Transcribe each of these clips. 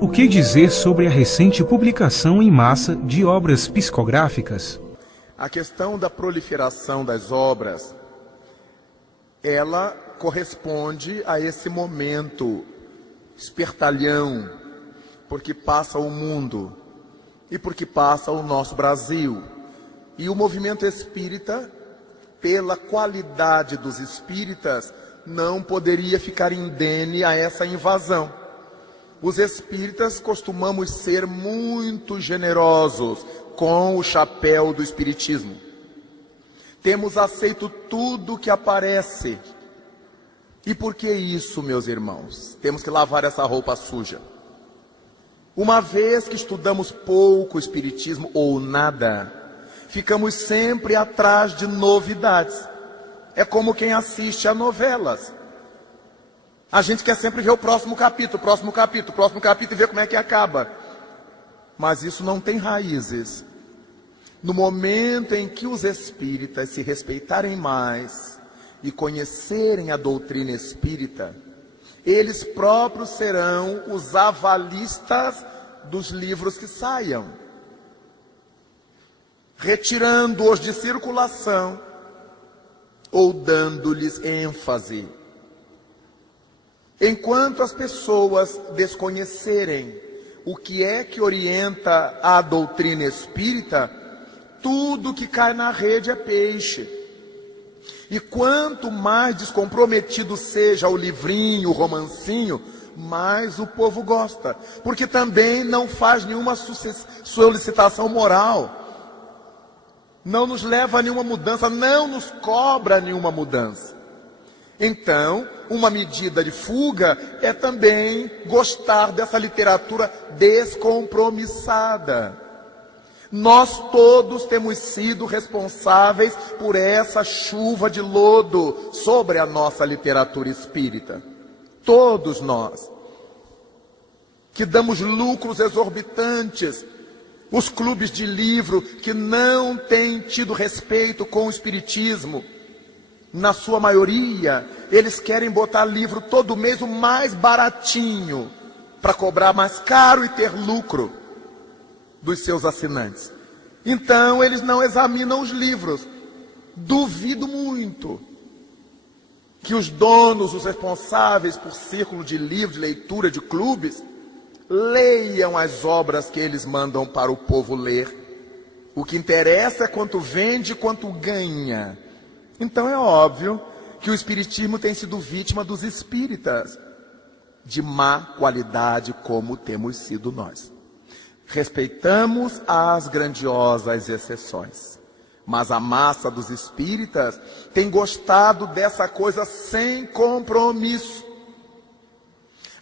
O que dizer sobre a recente publicação em massa de obras psicográficas? A questão da proliferação das obras, ela corresponde a esse momento espertalhão, porque passa o mundo e porque passa o nosso Brasil. E o movimento espírita, pela qualidade dos espíritas, não poderia ficar indene a essa invasão. Os espíritas costumamos ser muito generosos com o chapéu do espiritismo. Temos aceito tudo que aparece. E por que isso, meus irmãos? Temos que lavar essa roupa suja. Uma vez que estudamos pouco o espiritismo ou nada, ficamos sempre atrás de novidades. É como quem assiste a novelas. A gente quer sempre ver o próximo capítulo e ver como é que acaba. Mas isso não tem raízes. No momento em que os espíritas se respeitarem mais e conhecerem a doutrina espírita, eles próprios serão os avalistas dos livros que saiam, retirando-os de circulação ou dando-lhes ênfase. Enquanto as pessoas desconhecerem o que é que orienta a doutrina espírita, tudo que cai na rede é peixe. E quanto mais descomprometido seja o livrinho, o romancinho, mais o povo gosta. Porque também não faz nenhuma solicitação moral. Não nos leva a nenhuma mudança, não nos cobra nenhuma mudança. Então, uma medida de fuga é também gostar dessa literatura descompromissada. Nós todos temos sido responsáveis por essa chuva de lodo sobre a nossa literatura espírita. Todos nós, que damos lucros exorbitantes, os clubes de livro que não têm tido respeito com o espiritismo, na sua maioria, eles querem botar livro todo mês o mais baratinho, para cobrar mais caro e ter lucro dos seus assinantes. Então eles não examinam os livros. Duvido muito que os donos, os responsáveis por círculo de livros, de leitura, de clubes, leiam as obras que eles mandam para o povo ler. O que interessa é quanto vende e quanto ganha. Então é óbvio que o espiritismo tem sido vítima dos espíritas de má qualidade, como temos sido nós. Respeitamos as grandiosas exceções, mas a massa dos espíritas tem gostado dessa coisa sem compromisso.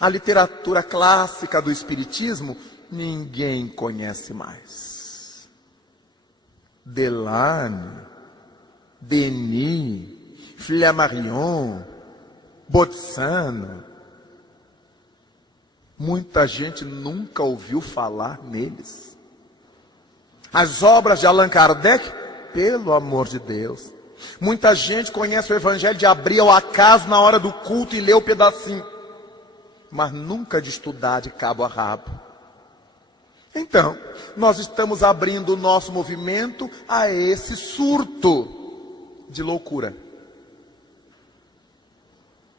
A literatura clássica do espiritismo ninguém conhece mais. Delane, Denis, Flammarion, Botsano. Muita gente nunca ouviu falar neles. As obras de Allan Kardec, pelo amor de Deus. Muita gente conhece o Evangelho de abrir ao acaso na hora do culto e lê o pedacinho, mas nunca de estudar de cabo a rabo. Então, nós estamos abrindo o nosso movimento a esse surto de loucura.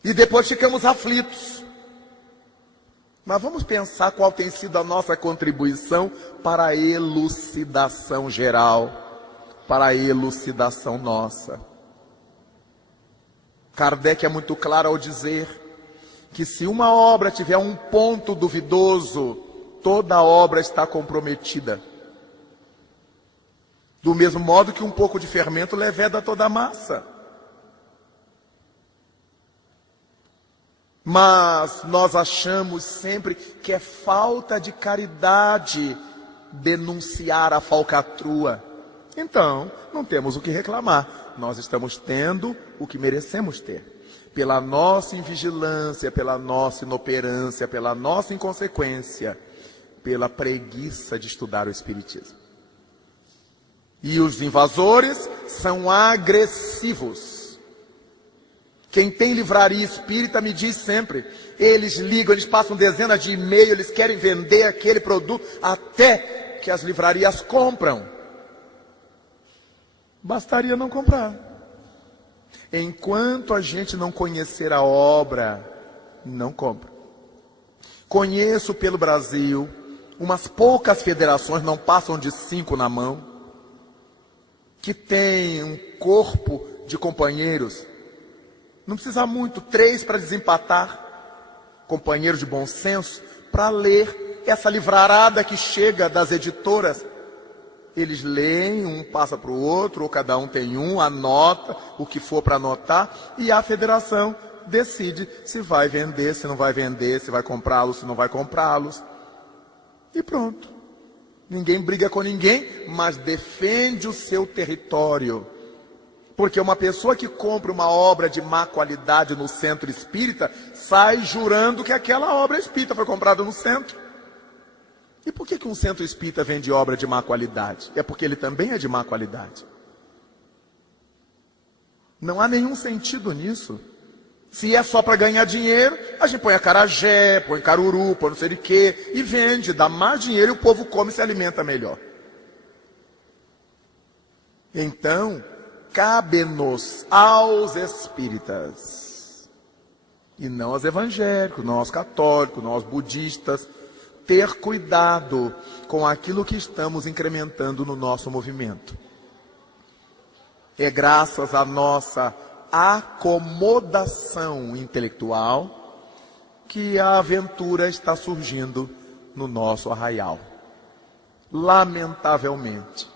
E depois ficamos aflitos. Mas vamos pensar qual tem sido a nossa contribuição para a elucidação geral, para a elucidação nossa. Kardec é muito claro ao dizer que se uma obra tiver um ponto duvidoso, toda a obra está comprometida. Do mesmo modo que um pouco de fermento leveda toda a massa. Mas nós achamos sempre que é falta de caridade denunciar a falcatrua. Então, não temos o que reclamar. Nós estamos tendo o que merecemos ter. Pela nossa invigilância, pela nossa inoperância, pela nossa inconsequência, pela preguiça de estudar o Espiritismo. E os invasores são agressivos. Quem tem livraria espírita me diz sempre, eles ligam, eles passam dezenas de e-mails, eles querem vender aquele produto, até que as livrarias compram. Bastaria não comprar. Enquanto a gente não conhecer a obra, não compra. Conheço pelo Brasil umas poucas federações, não passam de 5 na mão, que tem um corpo de companheiros, não precisa muito, 3 para desempatar, companheiros de bom senso, para ler essa livrarada que chega das editoras. Eles leem, um passa para o outro, ou cada um tem um, anota o que for para anotar, e a federação decide se vai vender, se não vai vender, se vai comprá-los, se não vai comprá-los. E pronto. Ninguém briga com ninguém, mas defende o seu território. Porque uma pessoa que compra uma obra de má qualidade no centro espírita, sai jurando que aquela obra espírita foi comprada no centro. E por que um centro espírita vende obra de má qualidade? É porque ele também é de má qualidade. Não há nenhum sentido nisso. Se é só para ganhar dinheiro, a gente põe acarajé, põe caruru, põe não sei o quê, e vende, dá mais dinheiro e o povo come e se alimenta melhor. Então, cabe-nos aos espíritas, e não aos evangélicos, não aos católicos, não aos budistas, ter cuidado com aquilo que estamos incrementando no nosso movimento. É graças à nossa acomodação intelectual que a aventura está surgindo no nosso arraial. Lamentavelmente.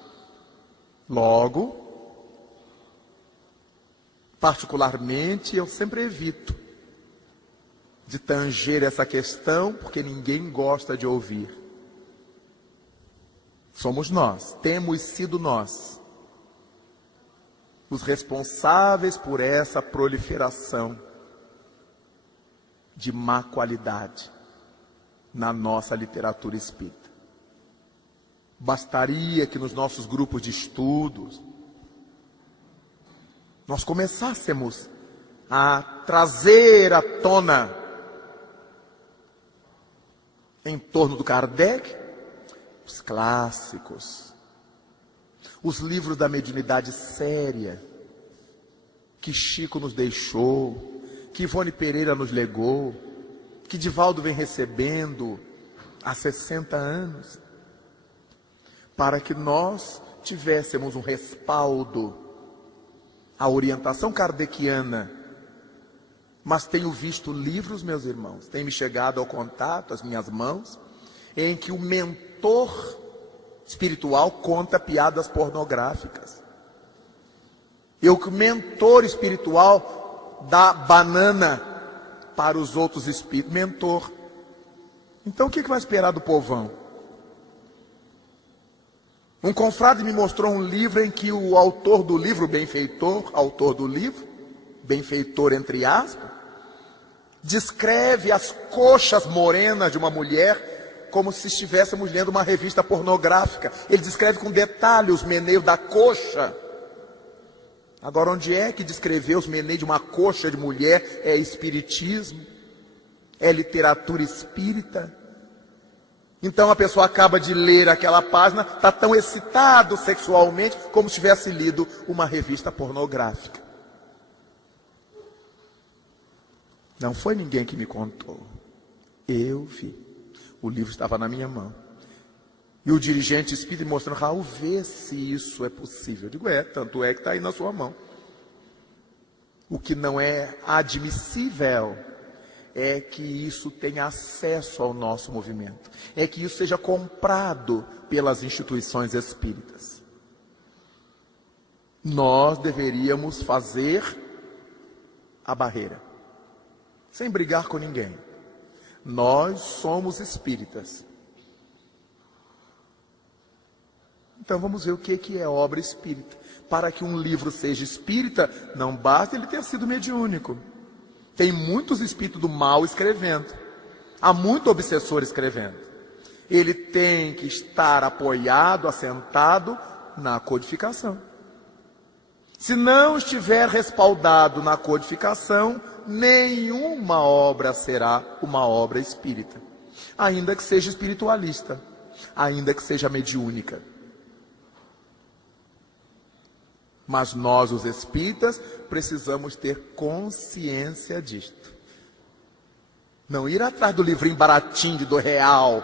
Logo, particularmente, eu sempre evito de tanger essa questão, porque ninguém gosta de ouvir. Somos nós, temos sido nós, os responsáveis por essa proliferação de má qualidade na nossa literatura espírita. Bastaria que nos nossos grupos de estudos nós começássemos a trazer à tona, em torno do Kardec, os clássicos, os livros da mediunidade séria, que Chico nos deixou, que Ivone Pereira nos legou, que Divaldo vem recebendo há 60 anos, para que nós tivéssemos um respaldo à orientação kardeciana. Mas tenho visto livros, meus irmãos, tem me chegado ao contato, às minhas mãos, em que o mentor espiritual conta piadas pornográficas. E o mentor espiritual dá banana para os outros espíritos. Mentor. Então o que vai esperar do povão? Um confrade me mostrou um livro em que o autor do livro, autor do livro, benfeitor entre aspas, descreve as coxas morenas de uma mulher como se estivéssemos lendo uma revista pornográfica. Ele descreve com detalhe os meneios da coxa. Agora, onde é que descrever os meneios de uma coxa de mulher é espiritismo? É literatura espírita? Então a pessoa acaba de ler aquela página, está tão excitado sexualmente como se tivesse lido uma revista pornográfica. Não foi ninguém que me contou. Eu vi. O livro estava na minha mão. E o dirigente espírita me mostrando, Raul, vê se isso é possível. Eu digo, tanto é que está aí na sua mão. O que não é admissível é que isso tenha acesso ao nosso movimento. É que isso seja comprado pelas instituições espíritas. Nós deveríamos fazer a barreira, sem brigar com ninguém. Nós somos espíritas. Então vamos ver o que é obra espírita. Para que um livro seja espírita, não basta ele ter sido mediúnico. Tem muitos espíritos do mal escrevendo. Há muito obsessor escrevendo. Ele tem que estar apoiado, assentado na codificação. Se não estiver respaldado na codificação, nenhuma obra será uma obra espírita, ainda que seja espiritualista, ainda que seja mediúnica. Mas nós, os espíritas, precisamos ter consciência disto. Não ir atrás do livrinho baratinho de R$2.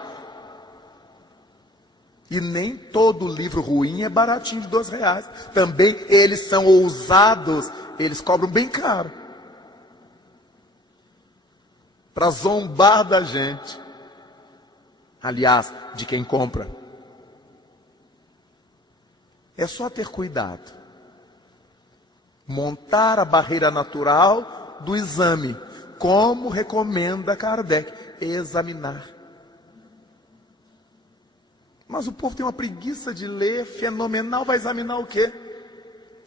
E nem todo livro ruim é baratinho de R$2. Também eles são ousados, eles cobram bem caro, para zombar da gente. Aliás, de quem compra. É só ter cuidado. Montar a barreira natural do exame, como recomenda Kardec, examinar. Mas o povo tem uma preguiça de ler, fenomenal, vai examinar o quê?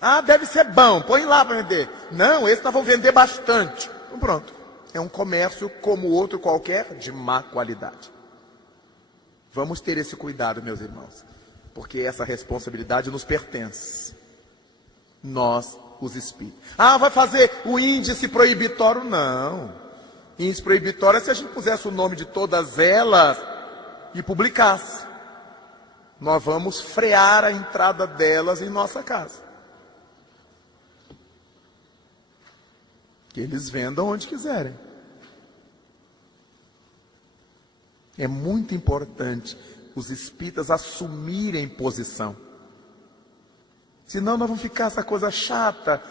Ah, deve ser bom, põe lá para vender. Não, esses nós vamos vender bastante. Então pronto, é um comércio como outro qualquer, de má qualidade. Vamos ter esse cuidado, meus irmãos, porque essa responsabilidade nos pertence. Nós, os espíritos. Ah, vai fazer o índice proibitório? Não. Índice proibitório é se a gente pusesse o nome de todas elas e publicasse. Nós vamos frear a entrada delas em nossa casa. Que eles vendam onde quiserem. É muito importante os espíritas assumirem posição. Senão nós vamos ficar essa coisa chata.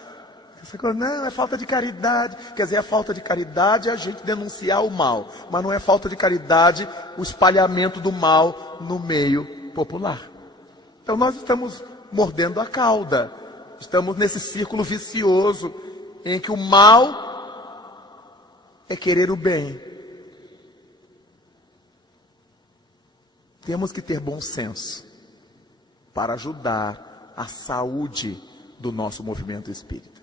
Essa coisa, não, é falta de caridade. Quer dizer, a falta de caridade é a gente denunciar o mal. Mas não é falta de caridade o espalhamento do mal no meio popular. Então nós estamos mordendo a cauda. Estamos nesse círculo vicioso em que o mal é querer o bem. Temos que ter bom senso para ajudar a saúde do nosso movimento espírita.